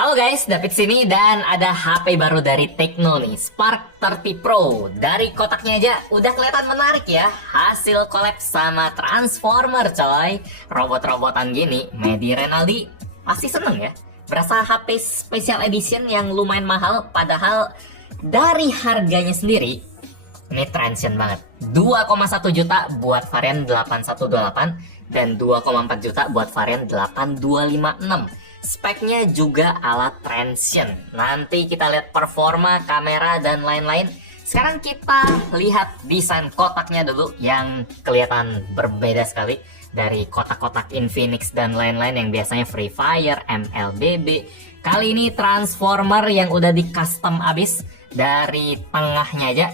Halo guys, David sini dan ada HP baru dari Tecno nih, Spark 30 Pro. Dari kotaknya aja udah kelihatan menarik ya. Hasil collab sama Transformer coy. Robot-robotan gini, Medi Renaldi pasti seneng ya. Berasa HP special edition yang lumayan mahal, padahal dari harganya sendiri ini transient banget. 2,1 juta buat varian 8128 dan 2,4 juta buat varian 8256. Speknya juga ala transient. Nanti kita lihat performa, kamera, dan lain-lain. Sekarang kita lihat desain kotaknya dulu yang kelihatan berbeda sekali dari kotak-kotak Infinix dan lain-lain yang biasanya Free Fire, MLBB. Kali ini Transformer yang udah di custom abis. Dari tengahnya aja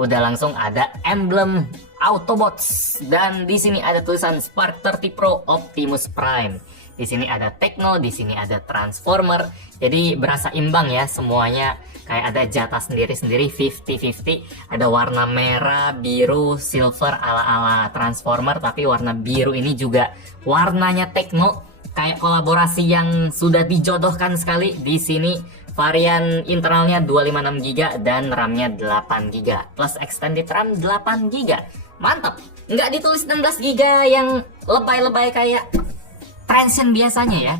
udah langsung ada emblem Autobots, dan di sini ada tulisan Spark 30 Pro Optimus Prime. Di sini ada Tecno, di sini ada Transformer. Jadi berasa imbang ya semuanya, kayak ada jatah sendiri-sendiri 50-50. Ada warna merah, biru, silver ala-ala Transformer, tapi warna biru ini juga warnanya Tecno. Kayak kolaborasi yang sudah dijodohkan sekali. Di sini varian internalnya 256GB dan RAM-nya 8GB plus extended RAM 8GB. Mantap. Nggak ditulis 16GB yang lebay-lebay kayak transient biasanya ya.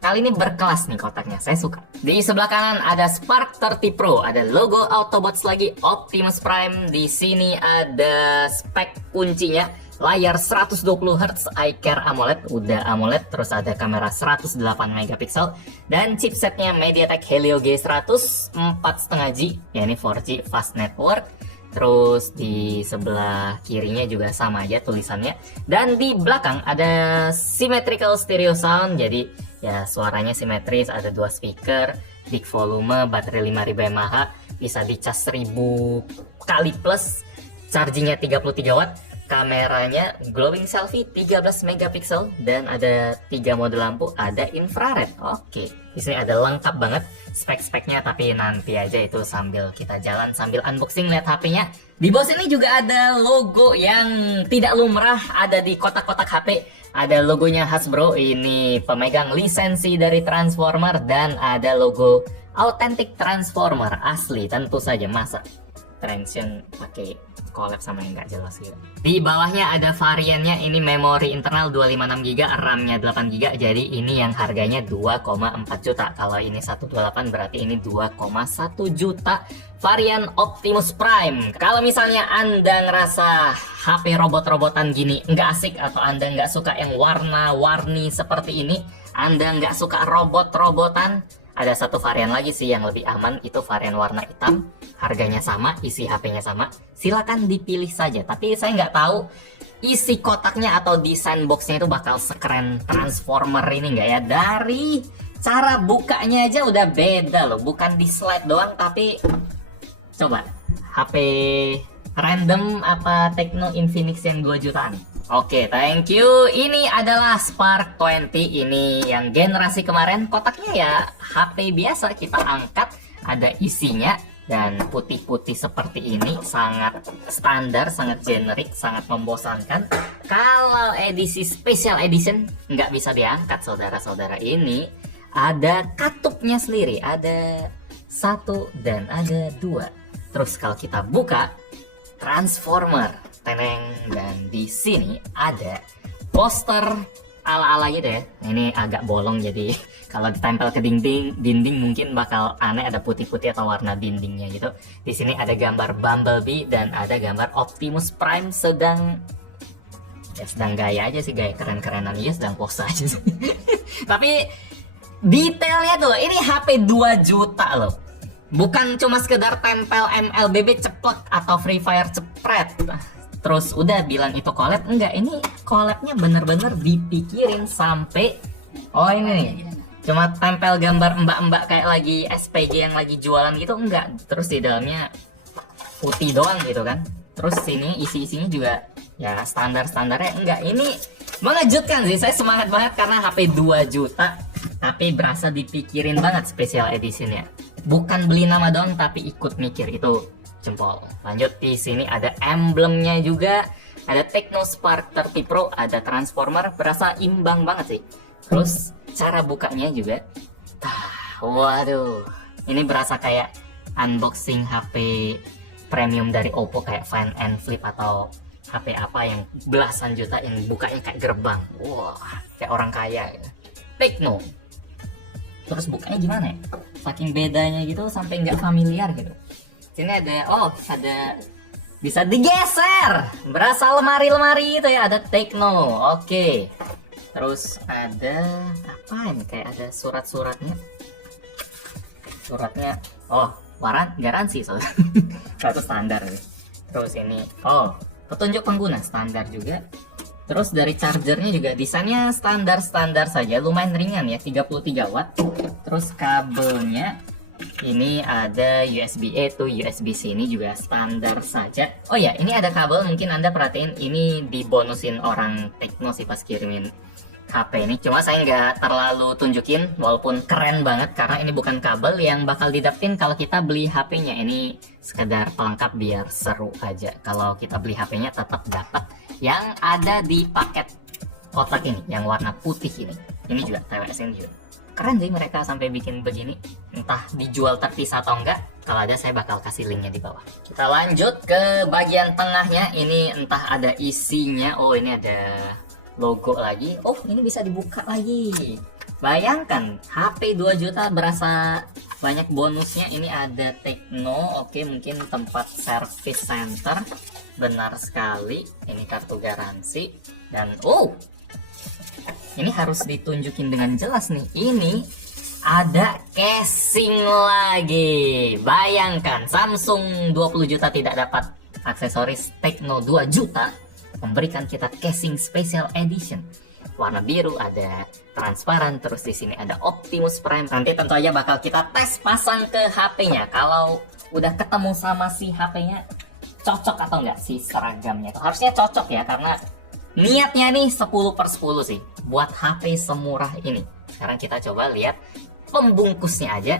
Kali ini berkelas nih kotaknya, saya suka. Di sebelah kanan ada Spark 30 Pro, ada logo Autobots lagi, Optimus Prime. Di sini ada spek kuncinya, layar 120Hz iCare AMOLED, udah AMOLED, terus ada kamera 108 megapiksel dan chipsetnya MediaTek Helio G100 4,5G, ya ini 4G Fast Network. Terus di sebelah kirinya juga sama aja tulisannya. Dan di belakang ada symmetrical stereo sound. Jadi ya suaranya simetris, ada 2 speaker, big volume, baterai 5000 mAh, bisa dicas 1000 kali plus, chargingnya 33 watt. Kameranya glowing selfie 13 megapiksel dan ada 3 mode lampu, ada infrared. Oke, di sini ada lengkap banget spek-speknya, tapi nanti aja itu sambil kita jalan sambil unboxing lihat HP-nya. Di bawah sini juga ada logo yang tidak lumrah ada di kotak-kotak HP. Ada logonya Hasbro, ini pemegang lisensi dari Transformer, dan ada logo Authentic Transformer asli, tentu saja, masa transient pakai collab sama yang nggak jelas gitu. Di bawahnya ada variannya, ini memori internal 256GB, RAM-nya 8GB, jadi ini yang harganya 2,4 juta. Kalau ini 128 berarti ini 2,1 juta. Varian Optimus Prime. Kalau misalnya Anda ngerasa HP robot-robotan gini nggak asik, atau Anda nggak suka yang warna-warni seperti ini, Anda nggak suka robot-robotan, ada satu varian lagi sih yang lebih aman, itu varian warna hitam. Harganya sama, isi HP-nya sama. Silakan dipilih saja. Tapi saya nggak tahu isi kotaknya atau desain boxnya itu bakal sekeren Transformer ini nggak ya. Dari cara bukanya aja udah beda loh. Bukan di slide doang, tapi coba HP random apa Tecno Infinix yang 2 jutaan. Oke, thank you. Ini adalah Spark 20. Ini yang generasi kemarin. Kotaknya ya HP biasa, kita angkat, ada isinya. Dan putih-putih seperti ini, sangat standar, sangat generik, sangat membosankan. Kalau edisi special edition nggak bisa diangkat saudara-saudara. Ini ada katupnya sendiri, ada 1 dan ada 2. Terus kalau kita buka, Transformer, teneng, dan di sini ada poster ala-ala gitu ya. Ini agak bolong, jadi kalau ditempel ke dinding mungkin bakal aneh, ada putih-putih atau warna dindingnya gitu. Di sini ada gambar Bumblebee dan ada gambar Optimus Prime sedang gaya aja sih, gaya keren-kerenan ya, sedang pose aja sih. Tapi detailnya tuh, ini HP 2 juta loh. Bukan cuma sekedar tempel MLBB ceplek atau Free Fire cepret terus udah bilang itu collab. Enggak, ini collabnya bener-bener dipikirin sampai, oh ini nih, cuma tempel gambar mbak-mbak kayak lagi SPG yang lagi jualan gitu, enggak. Terus di dalamnya putih doang gitu kan. Terus sini isi-isinya juga ya standar-standarnya. Enggak, ini mengejutkan sih, saya semangat banget karena HP 2 juta tapi berasa dipikirin banget special editionnya. Bukan beli nama doang tapi ikut mikir, itu jempol. Lanjut, di sini ada emblemnya juga, ada Tecno Spark 30 Pro, ada Transformer, berasa imbang banget sih. Terus cara bukanya juga waduh, ini berasa kayak unboxing HP premium dari Oppo kayak Find and Flip atau HP apa yang belasan juta yang bukanya kayak gerbang. Wah, kayak orang kaya gitu. Tecno. Terus bukanya gimana ya? Saking bedanya gitu sampai nggak familiar gitu. Sini ada, ada bisa digeser. Berasa lemari-lemari itu ya, ada Tecno. Oke. Terus ada apa ini? Kayak ada surat-suratnya. Suratnya, garansi soalnya. Satu standar. Terus ini, petunjuk pengguna standar juga. Terus dari chargernya juga desainnya standar-standar saja, lumayan ringan ya, 33 watt. Terus kabelnya ini ada USB-A to USB-C, ini juga standar saja. Oh ya, ini ada kabel, mungkin Anda perhatiin ini dibonusin orang Tecno sih pas kirimin HP ini. Cuma saya nggak terlalu tunjukin, walaupun keren banget karena ini bukan kabel yang bakal didapetin kalau kita beli HP-nya. Ini sekedar pelengkap biar seru aja. Kalau kita beli HP-nya tetap dapat yang ada di paket kotak ini, yang warna putih ini. Ini juga TWS ini juga. Keren sih mereka sampai bikin begini. Entah dijual terpisah atau enggak. Kalau ada saya bakal kasih linknya di bawah. Kita lanjut ke bagian tengahnya. Ini entah ada isinya. Oh, ini ada logo lagi. Oh, ini bisa dibuka lagi. Bayangkan HP 2 juta berasa banyak bonusnya. Ini ada Tecno. Oke, mungkin tempat service center. Benar sekali. Ini kartu garansi. Dan ini harus ditunjukin dengan jelas nih. Ini ada casing lagi. Bayangkan Samsung 20 juta tidak dapat aksesoris, Tecno 2 juta memberikan kita casing special edition. Warna biru, ada transparan, terus di sini ada Optimus Prime. Nanti tentu aja bakal kita tes pasang ke HP-nya. Kalau udah ketemu sama si HP-nya, cocok atau enggak si seragamnya. Harusnya cocok ya, karena niatnya nih 10/10 sih buat HP semurah ini. Sekarang kita coba lihat pembungkusnya aja.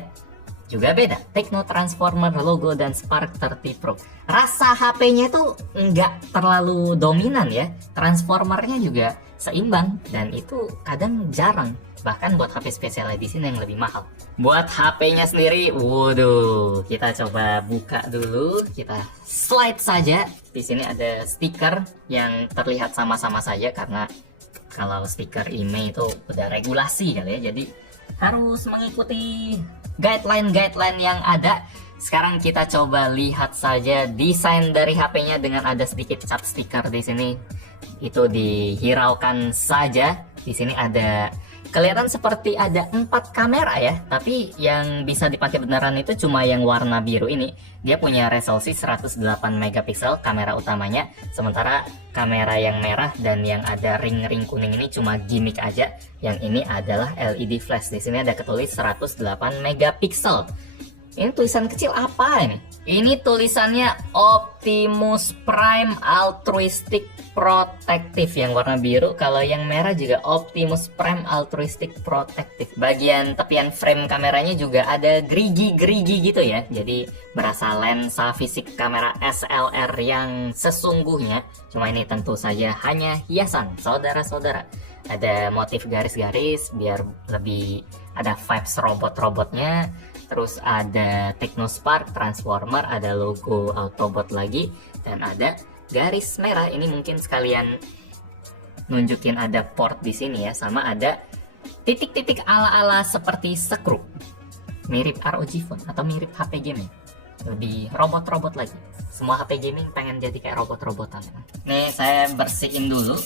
Juga beda, Tecno Transformer logo dan Spark 30 Pro. Rasa HP-nya tuh nggak terlalu dominan ya. Transformernya juga seimbang dan itu kadang jarang. Bahkan buat HP special edition yang lebih mahal. Buat HP-nya sendiri, waduh, kita coba buka dulu. Kita slide saja. Di sini ada stiker yang terlihat sama-sama saja karena kalau stiker IMEI itu udah regulasi kali ya. Jadi harus mengikuti guideline yang ada. Sekarang kita coba lihat saja desain dari HP-nya dengan ada sedikit cat stiker di sini. Itu dihiraukan saja. Di sini ada kelihatan seperti ada 4 kamera ya, tapi yang bisa dipakai beneran itu cuma yang warna biru ini. Dia punya resolusi 108 megapiksel kamera utamanya, sementara kamera yang merah dan yang ada ring-ring kuning ini cuma gimmick aja. Yang ini adalah LED flash. Di sini ada ketulis 108 megapiksel. Ini tulisan kecil apa ini? Ini tulisannya Optimus Prime Altruistic Protective yang warna biru. Kalau yang merah juga Optimus Prime Altruistic Protective. Bagian tepian frame kameranya juga ada gerigi-gerigi gitu ya. Jadi berasa lensa fisik kamera SLR yang sesungguhnya. Cuma ini tentu saja hanya hiasan, saudara-saudara. Ada motif garis-garis biar lebih ada vibes robot-robotnya. Terus ada Tecno Spark Transformer, ada logo Autobot lagi, dan ada garis merah. Ini mungkin sekalian nunjukin ada port di sini ya, sama ada titik-titik ala-ala seperti screw. Mirip ROG Phone atau mirip HP gaming. Lebih robot-robot lagi. Semua HP gaming pengen jadi kayak robot-robotan. Nih saya bersihin dulu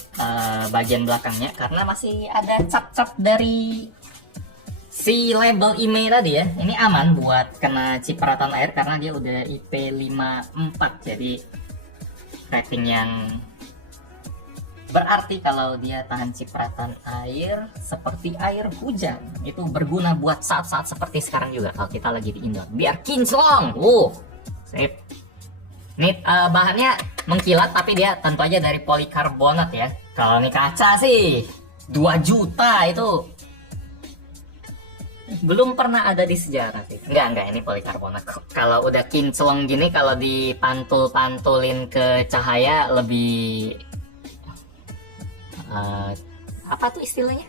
bagian belakangnya karena masih ada cap-cap dari si label IMEI tadi ya. Ini aman buat kena cipratan air karena dia udah IP54. Jadi rating yang berarti kalau dia tahan cipratan air seperti air hujan. Itu berguna buat saat-saat seperti sekarang juga kalau kita lagi di indoor. Biar kinclong. Sip. Ini bahannya mengkilat tapi dia tentu aja dari polikarbonat ya. Kalau ini kaca sih 2 juta itu belum pernah ada di sejarah sih. Enggak, ini polikarbonat kok. Kalau udah kinclong gini, kalau dipantul-pantulin ke cahaya lebih apa tuh istilahnya?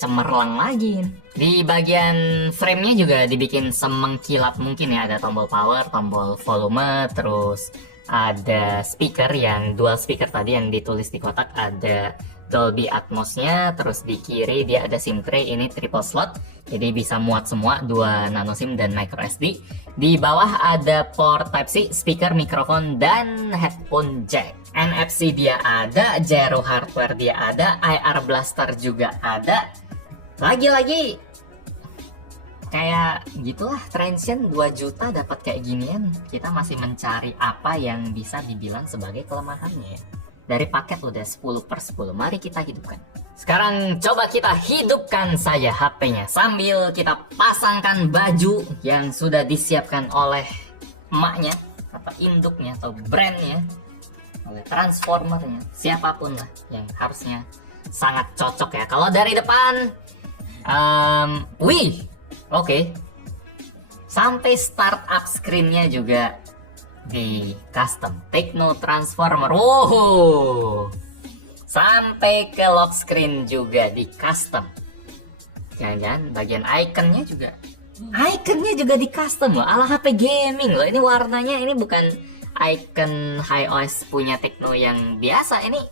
cemerlang lagi. Di bagian frame-nya juga dibikin semengkilap mungkin ya, ada tombol power, tombol volume, terus ada speaker yang dual speaker tadi yang ditulis di kotak, ada Dolby Atmos-nya, terus di kiri dia ada SIM tray, ini triple slot, jadi bisa muat semua 2 nano SIM dan micro SD. Di bawah ada port Type-C, speaker, mikrofon, dan headphone jack. NFC dia ada, Gyro hardware dia ada, IR blaster juga ada. Lagi-lagi kayak gitulah, Transsion 2 juta dapat kayak ginian. Kita masih mencari apa yang bisa dibilang sebagai kelemahannya. Dari paket udah 10/10, mari kita hidupkan. Sekarang coba kita hidupkan saja HP-nya sambil kita pasangkan baju yang sudah disiapkan oleh emaknya atau induknya atau brandnya, oleh transformernya, siapapun lah yang harusnya sangat cocok ya. Kalau dari depan, wih, oke. Sampai startup screen-nya juga di custom Techno Transformer. Wow, sampai ke lock screen juga di custom. Jangan-jangan bagian iconnya juga di custom loh, ala HP gaming loh. Ini warnanya, ini bukan icon HiOS punya Techno yang biasa, ini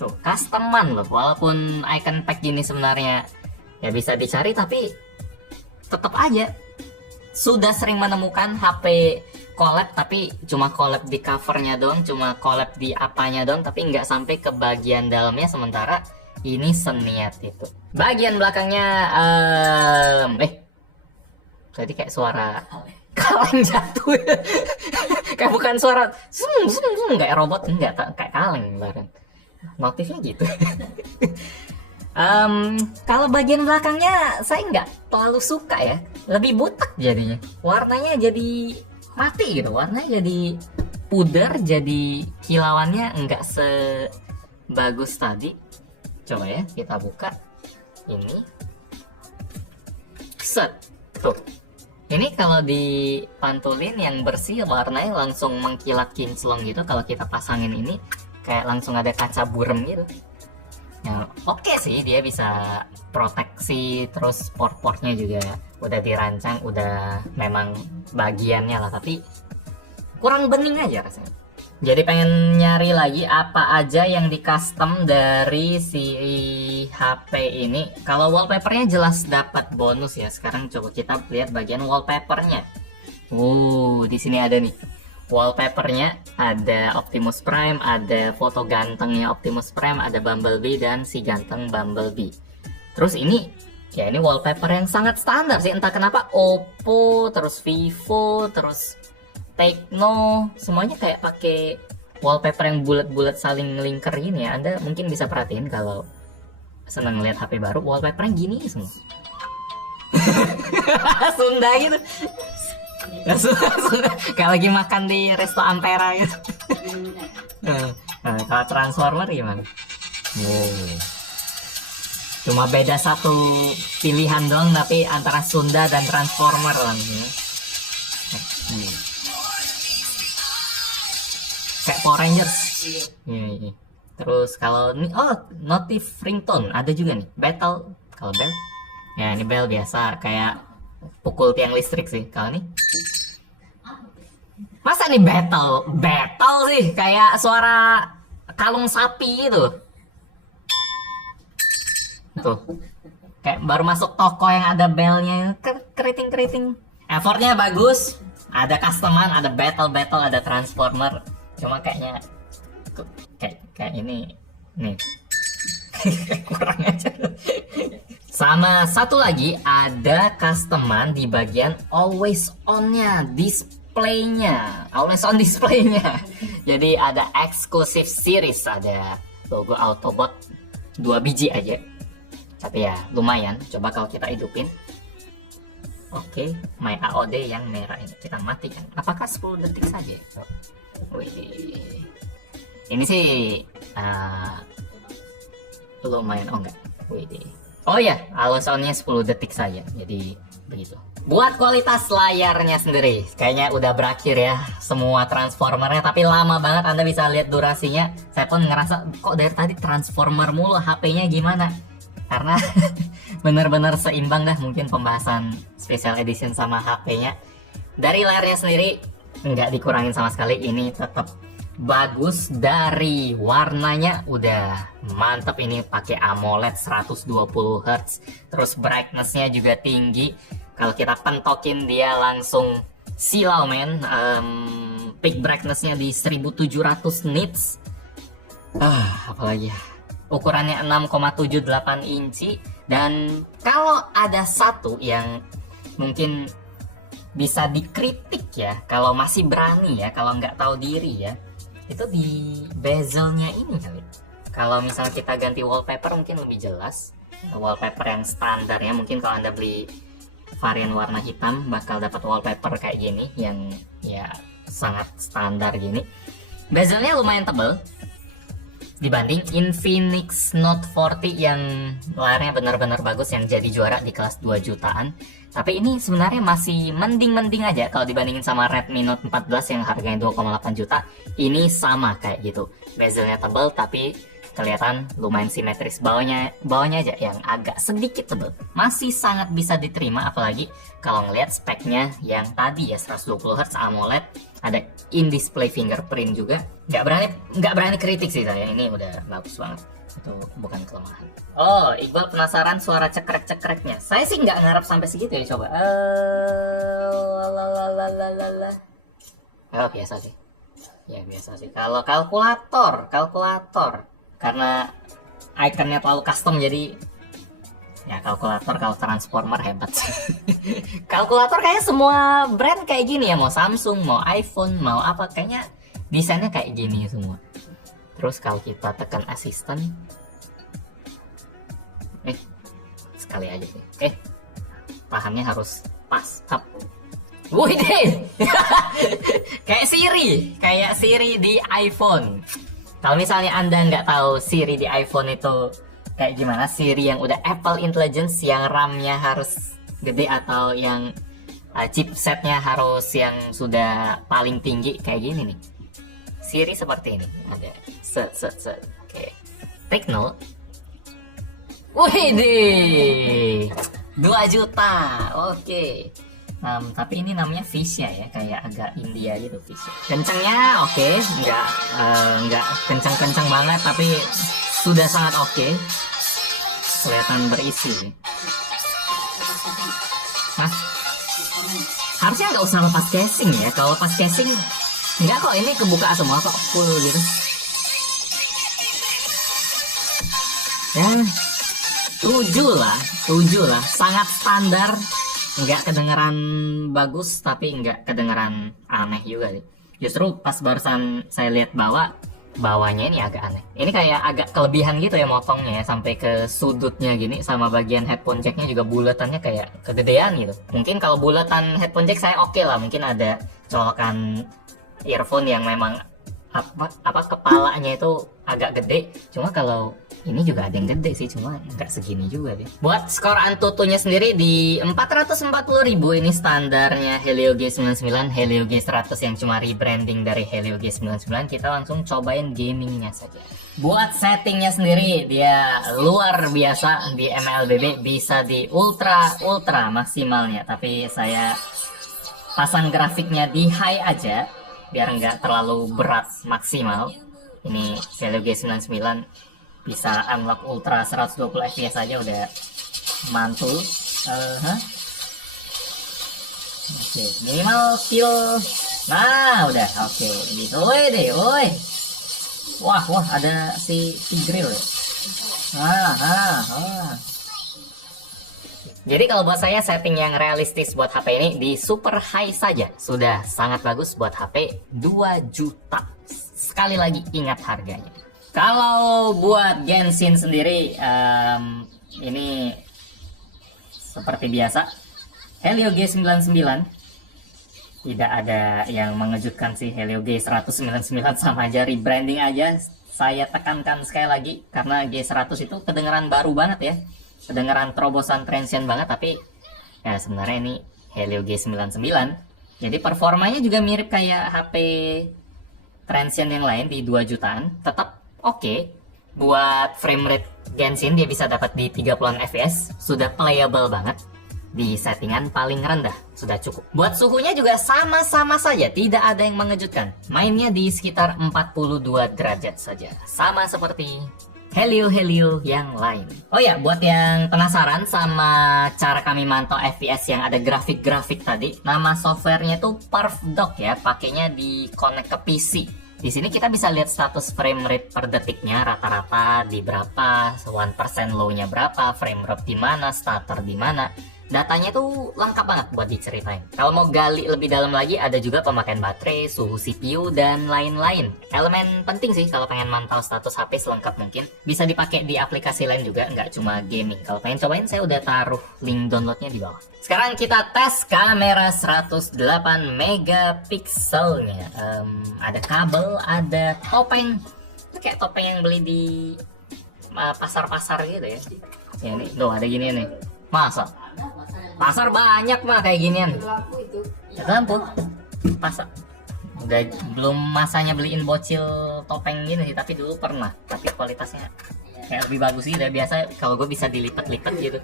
tuh customan loh. Walaupun icon pack gini sebenarnya ya bisa dicari, tapi tetap aja sudah sering menemukan HP collab tapi cuma collab di covernya doang, cuma collab di apanya doang, tapi nggak sampai ke bagian dalamnya. Sementara ini seniat itu. Bagian belakangnya tadi kayak suara kaleng jatuh. Kayak bukan suara kayak robot, enggak, kayak kaleng bareng. Motifnya gitu. Kalau bagian belakangnya saya nggak terlalu suka ya, lebih butek jadinya. Warnanya jadi mati gitu, warnanya jadi pudar, jadi kilauannya nggak sebagus tadi. Coba ya kita buka ini, set tuh. Ini kalau dipantulin yang bersih warnanya langsung mengkilat kinclong gitu. Kalau kita pasangin ini kayak langsung ada kaca burem gitu. Ya, oke sih, dia bisa proteksi, terus port-portnya juga udah dirancang, udah memang bagiannya lah, tapi kurang bening aja rasanya. Jadi pengen nyari lagi apa aja yang di custom dari si HP ini. Kalau wallpapernya jelas dapat bonus ya. Sekarang coba kita lihat bagian wallpapernya. Di sini ada nih. Wallpapernya ada Optimus Prime, ada foto gantengnya Optimus Prime, ada Bumblebee dan si ganteng Bumblebee. Terus ini wallpaper yang sangat standar sih, entah kenapa Oppo, terus Vivo, terus Tecno, semuanya kayak pakai wallpaper yang bulat-bulat saling lingkar gini ya. Anda mungkin bisa perhatiin kalau seneng lihat HP baru, wallpapernya gini semua. Sunda gitu. Kayak lagi makan di resto Ampera gitu. Nah, kalau Transformer gimana? Cuma beda satu pilihan doang, tapi antara Sunda dan Transformer langsung. Kayak Power Rangers. Terus kalau ini, notif ringtone ada juga nih. Battle, kalau bell, ya ini bell biasa kayak pukul tiang listrik sih. Kalau ini, masa nih battle sih kayak suara kalung sapi gitu. Tuh, kayak baru masuk toko yang ada belnya, keriting. Effortnya bagus, ada customan, ada battle, ada transformer. Cuma kayaknya kayak ini nih kurang aja. Sama satu lagi ada customan di bagian always on-nya, displaynya, always on displaynya. Jadi ada exclusive series, ada logo Autobot 2 biji aja. Tapi ya lumayan. Coba kalau kita hidupin. Oke, My AOD yang merah ini kita matikan. Apakah 10 detik saja? Wih. Ini sih lumayan. Oh enggak. Wih. Oh ya, always on-nya 10 detik saja. Jadi begitu. Buat kualitas layarnya sendiri, kayaknya udah berakhir ya semua transformernya, tapi lama banget. Anda bisa lihat durasinya. Saya pun ngerasa kok dari tadi transformer mulu, HP-nya gimana? karena benar-benar seimbang dah mungkin pembahasan special edition sama HP-nya. Dari layarnya sendiri nggak dikurangin sama sekali, ini tetap bagus. Dari warnanya udah mantep, ini pakai AMOLED 120 Hz, terus brightness-nya juga tinggi. Kalau kita pentokin dia langsung silau men. Peak brightness-nya di 1700 nits. Apalagi ya, ukurannya 6,78 inci. Dan kalau ada satu yang mungkin bisa dikritik ya, kalau masih berani ya, kalau nggak tahu diri ya, itu di bezelnya ini kali. Kalau misalnya kita ganti wallpaper mungkin lebih jelas. Wallpaper yang standarnya, mungkin kalau Anda beli varian warna hitam bakal dapat wallpaper kayak gini yang ya sangat standar gini. Bezelnya lumayan tebal dibanding Infinix Note 40 yang layarnya benar-benar bagus, yang jadi juara di kelas 2 jutaan. Tapi ini sebenarnya masih mending-mending aja kalau dibandingin sama Redmi Note 14 yang harganya 2,8 juta. Ini sama kayak gitu. Bezelnya tebal tapi kelihatan lumayan simetris. Bawahnya aja yang agak sedikit tebal. Masih sangat bisa diterima, apalagi kalau ngelihat speknya yang tadi ya, 120 Hz AMOLED, ada in-display fingerprint juga. Nggak berani kritik sih saya, ini udah bagus banget. Itu bukan kelemahan. Oh, Iqbal penasaran suara cekrek-cekreknya. Saya sih nggak ngarep sampai segitu ya, coba. Oh, biasa sih. Ya biasa sih. Kalau kalkulator, karena ikonnya terlalu custom jadi ya kalkulator. Kalau transformer hebat. Kalkulator kayak semua brand kayak gini ya, mau Samsung, mau iPhone, mau apa, kayaknya desainnya kayak gini semua. Terus kalau kita tekan asisten, sekali aja sih. Tahannya harus pas. Hap. Wih deh. Kayak Siri di iPhone. Kalau misalnya Anda nggak tahu Siri di iPhone itu kayak gimana, Siri yang udah Apple Intelligence, yang RAM-nya harus gede atau yang chipsetnya harus yang sudah paling tinggi kayak gini nih. Siri seperti ini, ada Oke. Take note. Wih deh, 2 juta. Oke. Tapi ini namanya Visya ya, kayak agak India gitu Visya. Kencangnya oke, nggak kencang-kencang banget, tapi sudah sangat oke. Kelihatan berisi. Harusnya nggak usah lepas casing ya. Kalau lepas casing nggak kok, ini kebuka semua kok, full gitu. Ya, 7 lah, sangat standar. Nggak kedengeran bagus tapi nggak kedengeran aneh juga sih. Justru pas barusan saya lihat bawahnya ini agak aneh. Ini kayak agak kelebihan gitu ya motongnya ya, sampai ke sudutnya gini, sama bagian headphone jacknya juga bulatannya kayak kegedean gitu. Mungkin kalau bulatan headphone jack saya oke lah, mungkin ada colokan earphone yang memang apa kepalanya itu agak gede. Cuma kalau ini juga ada yang gede sih, cuma nggak segini juga deh. Buat skor Antutunya sendiri di 440.000, ini standarnya Helio G99, Helio G100 yang cuma rebranding dari Helio G99. Kita langsung cobain gamingnya saja. Buat settingnya sendiri dia luar biasa, di MLBB bisa di ultra maksimalnya, tapi saya pasang grafiknya di high aja biar nggak terlalu berat maksimal. Ini Helio G99 bisa unlock ultra 120 fps aja udah mantul. Oke, minimal kill. Nah, udah oke. Gitu deh, woi. Wah, ada si Tigreal ya. Jadi kalau buat saya setting yang realistis buat HP ini di super high saja sudah sangat bagus buat HP 2 juta. Sekali lagi ingat harganya. Kalau buat Genshin sendiri, ini seperti biasa Helio G99, tidak ada yang mengejutkan sih. Helio G199 sama aja, rebranding aja. Saya tekankan sekali lagi karena G100 itu kedengeran baru banget ya, kedengeran terobosan transient banget, tapi ya sebenarnya ini Helio G99. Jadi performanya juga mirip kayak HP transient yang lain di 2 jutaan, tetap oke. Buat frame rate Genshin dia bisa dapat di 30-an fps, sudah playable banget. Di settingan paling rendah, sudah cukup. Buat suhunya juga sama-sama saja, tidak ada yang mengejutkan. Mainnya di sekitar 42 derajat saja, sama seperti Helio yang lain. Oh ya, buat yang penasaran sama cara kami mantau FPS yang ada grafik-grafik tadi, nama softwarenya tuh PerfDock ya, pakainya di connect ke PC. Di sini kita bisa lihat status frame rate per detiknya, rata-rata di berapa, 1% low-nya berapa, frame rate di mana, stutter di mana. Datanya tuh lengkap banget buat diceritain. Kalau mau gali lebih dalam lagi, ada juga pemakaian baterai, suhu CPU, dan lain-lain. Elemen penting sih kalau pengen mantau status HP selengkap mungkin. Bisa dipakai di aplikasi lain juga, nggak cuma gaming. Kalau pengen cobain, saya udah taruh link downloadnya di bawah. Sekarang kita tes kamera 108 megapikselnya. Ada kabel, ada topeng. Itu kayak topeng yang beli di pasar-pasar gitu ya. Ya ini, tuh ada gini nih. Masa? Pasar banyak mah kayak ginian. Ya lampu. Pasar. Udah belum masanya beliin bocil topeng gini sih, tapi dulu pernah. Tapi kualitasnya kayak lebih bagus sih. Dari biasa kalau gue bisa dilipat-lipat gitu.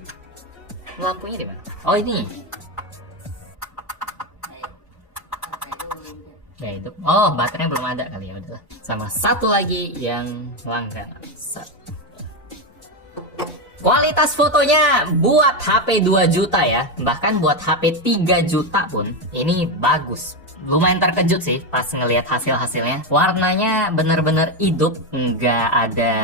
Lampunya di mana? Oh ini. Ya itu. Oh baterainya belum ada kali ya, udahlah. Sama satu lagi yang langka. Kualitas fotonya buat HP 2 juta ya, bahkan buat HP 3 juta pun ini bagus. Lumayan terkejut sih pas ngelihat hasil-hasilnya. Warnanya bener-bener hidup, nggak ada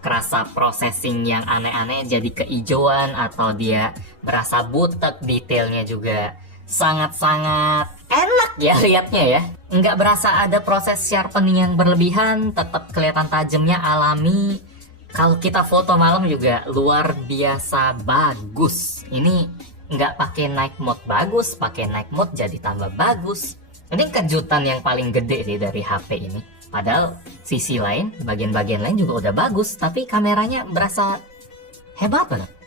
kerasa processing yang aneh-aneh jadi kehijauan atau dia berasa butek. Detailnya juga sangat-sangat enak ya liatnya ya. Nggak berasa ada proses sharpening yang berlebihan, tetap kelihatan tajamnya alami. Kalau kita foto malam juga luar biasa bagus. Ini nggak pakai night mode bagus, pakai night mode jadi tambah bagus. Ini kejutan yang paling gede sih dari HP ini. Padahal sisi lain, bagian-bagian lain juga udah bagus, tapi kameranya berasa hebat banget.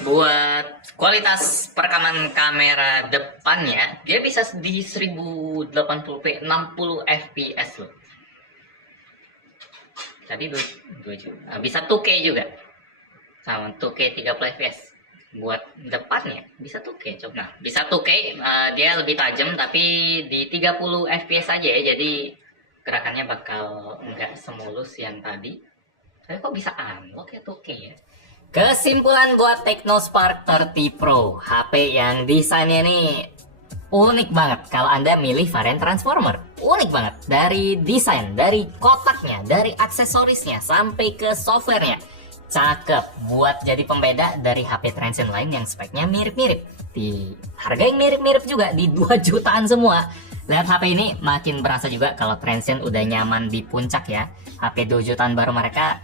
Buat kualitas perekaman kamera depannya, dia bisa di 1080p 60 fps loh. Tadi bisa 2K juga. Sama 2K 30 fps. Buat depannya bisa 2K, coba. Nah, bisa 2K, dia lebih tajam tapi di 30 fps aja ya. Jadi gerakannya bakal nggak semulus yang tadi. Tapi kok bisa unlock ya 2K ya? Kesimpulan buat Technospark 30 Pro, HP yang desainnya nih unik banget kalau Anda milih varian Transformer. Unik banget, dari desain, dari kotaknya, dari aksesorisnya, sampai ke softwarenya. Cakep, buat jadi pembeda dari HP Transcend lain yang speknya mirip-mirip. Di harga yang mirip-mirip juga, di 2 jutaan semua. Lihat HP ini makin berasa juga kalau Transcend udah nyaman di puncak ya. HP 2 jutaan baru mereka,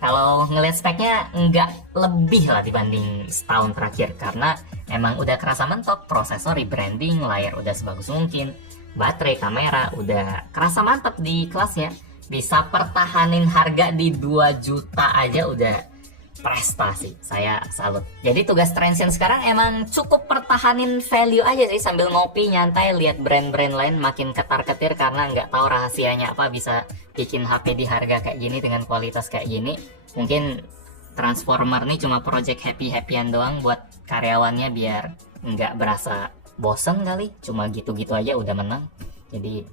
kalau ngelihat speknya nggak lebih lah dibanding setahun terakhir, karena emang udah kerasa mentok, prosesor rebranding, layar udah sebagus mungkin, baterai, kamera udah kerasa mantap di kelasnya. Bisa pertahanin harga di 2 juta aja udah prestasi, saya salut. Jadi tugas Transcend sekarang emang cukup pertahanin value aja sih, sambil ngopi nyantai lihat brand-brand lain makin ketar-ketir karena nggak tahu rahasianya apa bisa bikin HP di harga kayak gini dengan kualitas kayak gini. Mungkin Transformer nih cuma project happy-happyan doang buat karyawannya biar nggak berasa bosen kali, cuma gitu-gitu aja udah menang. Jadi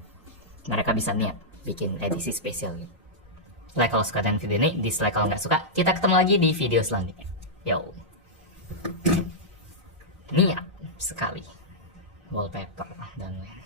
mereka bisa niat bikin edisi spesial gitu. Like kalau suka dengan video ini, dislike kalau nggak suka. Kita ketemu lagi di video selanjutnya. Yo. Niat sekali. Wallpaper dan lain.